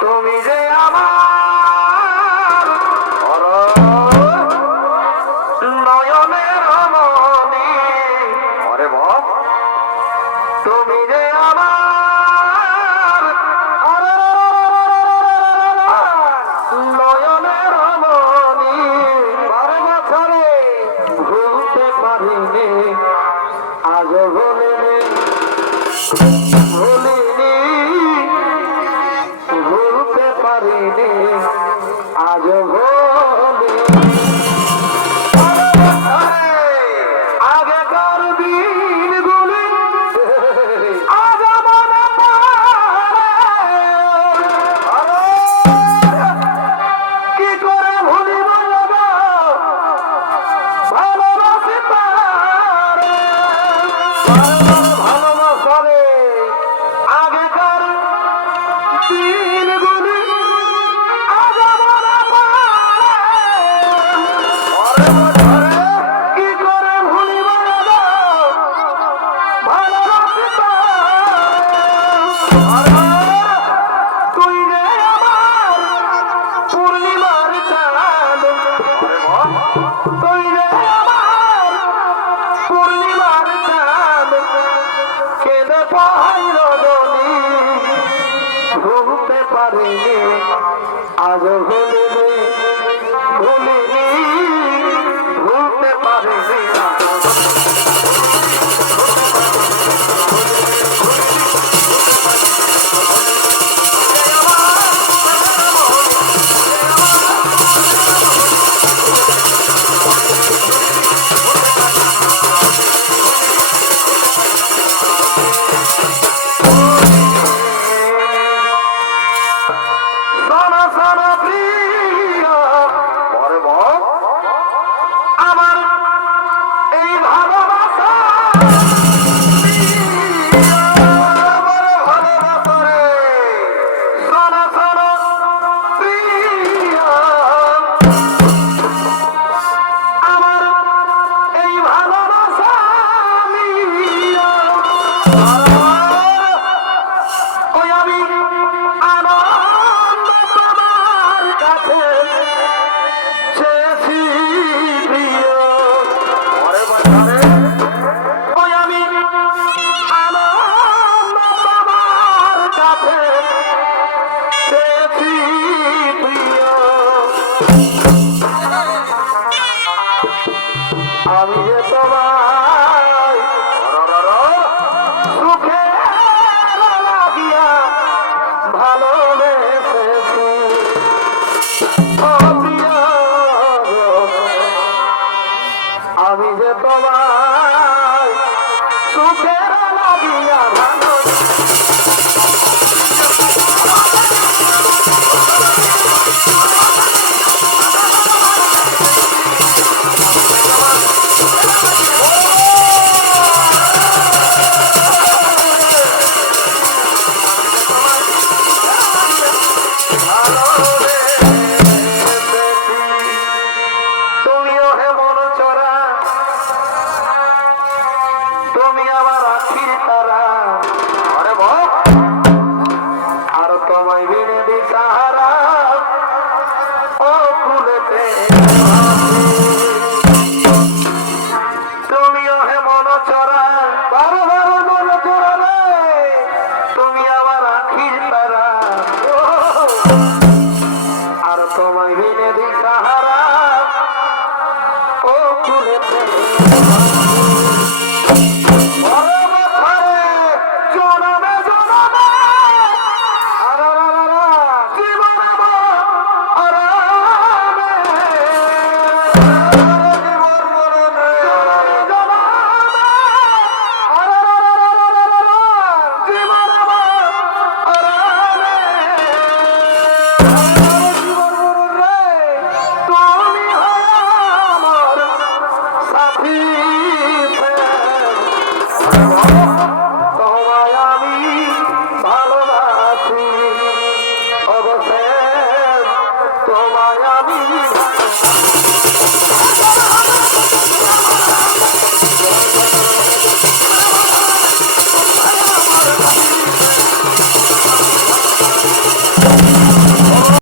তুমি যে আমার নয়নের মনি, আরে বাপ, তুমি যে আমার নয়নের মনি, 12 বছরে ভুলতে পারিনি, আজ ভুলিনি, ভুলিনি, ভুলতে পারিনি, আজ ভুলিনি। আগেকার দিনগুলি আজ মনে পড়ে, কি করে ভুলিব ভালোবাসি তারে, ভালোবাসারে। আগেকার দিনগুলি আজ মনে পড়ে, কি করে ভুলিব ভালোবাসি তারে। তুই যে আমার পূর্ণিমার চাঁদ, তুই যে আমার পূর্ণিমার চাঁদ, কেঁদে পাই রজনী, ভুলতে পারিনি, আজ ভুলিনি, ভুলিনি, ভুলতে পারিনি। শোনো শোনো প্রিয়, বড় বড় আমার এই ভালোবাসা, বড় ভালোবাসা রে। শোনো শোনো প্রিয়, আমার এই ভালোবাসা নিও। ওই আমি আনন্দ তোমার কাছে চেয়েছি প্রিয়, ওই আমি আনন্দ তোমার কাছে